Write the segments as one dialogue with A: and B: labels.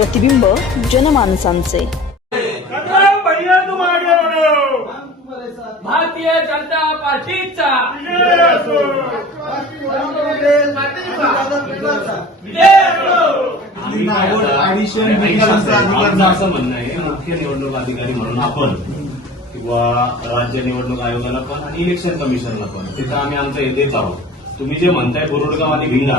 A: प्रतिबिंब जनमानसांचे.
B: बढ़ो
C: भारतीय जनता पार्टीचा.
B: विजय असो
D: म्हणणं आहे मुख्य निवडणूक अधिकारी म्हणून आपण किंवा राज्य निवडणूक आयोगाला पण आणि इलेक्शन कमिशनला पण तिथं आम्ही आमचं हे. देत आहोत तुम्ही जे म्हणताय बोरडगाव आणि भिंगा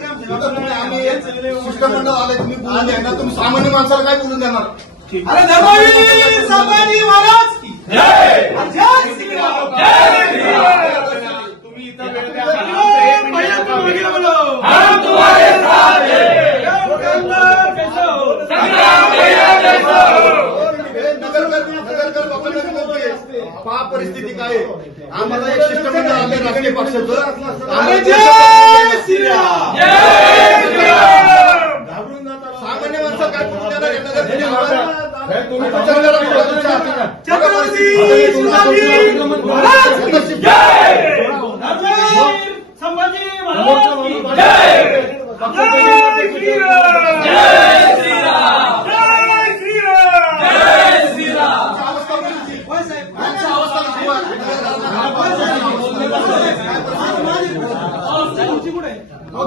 E: शिष्टमंडळ आले तुम्ही बोलून द्या. तुम्ही सामान्य माणसाला काय बोलून देणार?
F: अरे धर्मवीर संभाजी महाराज की.
B: जय
F: अरे जय श्रीराम
E: तुम्ही इथं
F: भैया तुम आगे बढ़ो
B: हम तुम्हारे साथ हैं
F: कैसा हो
B: संग्राम भैया जैसा हो
E: नगरकर नगरकर लोकांना विनंती आहे पहा परिस्थिती काय आहे? आम्हाला एक शिष्टमंडळ आले राजकीय पक्षाचं.
F: अरे जय श्रीराम
B: जय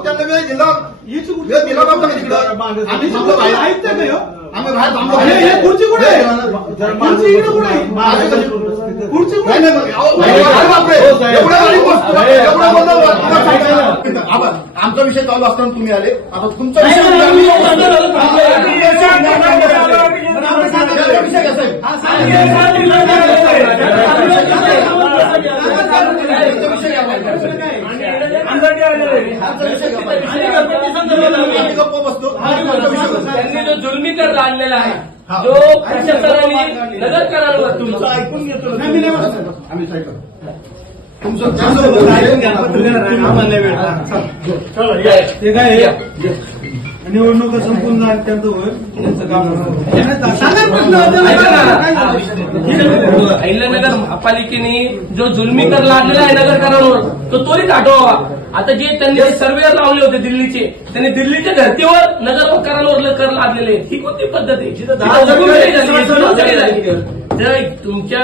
E: त्यांना वेळ दिला. वेळ दिला पण तिकडं? आम्ही.
F: साहित्य हो?
E: आम्ही बाहेर थांबलो
F: अरे, हे खुर्ची कुठे आहे?
E: वेळ
F: खुर्ची इकडे कुठे आहे?
E: माझी कशी-
F: खुर्ची कुठे
E: नाही,
F: आहे?
E: नाही, अहो, अरे बापरे. एवढ्या वारी गोष्ट- एवढ्या बोलणं तुम्हाला सांगायचं. आबा, आमचा विषय चालू असताना तुम्ही आले आता तुमचा विषय आम्ही- आमचा विषय. आम्ही गप्प बसतो तुमचा विषय घ्या.
C: त्यांनी जो जुलमी कर आणलेला आहे. जो प्रशासनाने नगर करार
E: तुमचं ऐकून घेतो. आम्ही तुमचं
F: ते काय? निवडणूक संपून जाईल त्यांचं होईल त्यांचं काम
C: जो जुलमी कर लादलेला आहे नगर करारावर तो त्वरित आठवावा आता जे त्यांनी सर्वे लावले होते दिल्लीचे त्यांनी दिल्लीच्या धर्तीवर नगर करारावर कर लादलेले आहेत. ही कोणती पद्धत आहे? तुमच्या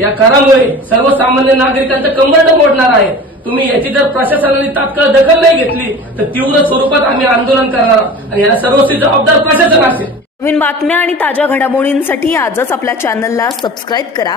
C: या करामुळे सर्वसामान्य नागरिकांचं कंबरड मोडणार आहे. तुम्ही याची जर प्रशासनाने तात्काळ दखल नाही घेतली तर तीव्र स्वरूपात आम्ही आंदोलन करणार आणि याला सर्वस्वी जबाबदार प्रशासन असेल.
A: नवीन बातम्या आणि ताज्या घडामोडींसाठी आजच आपल्या चॅनलला सबस्क्राईब करा.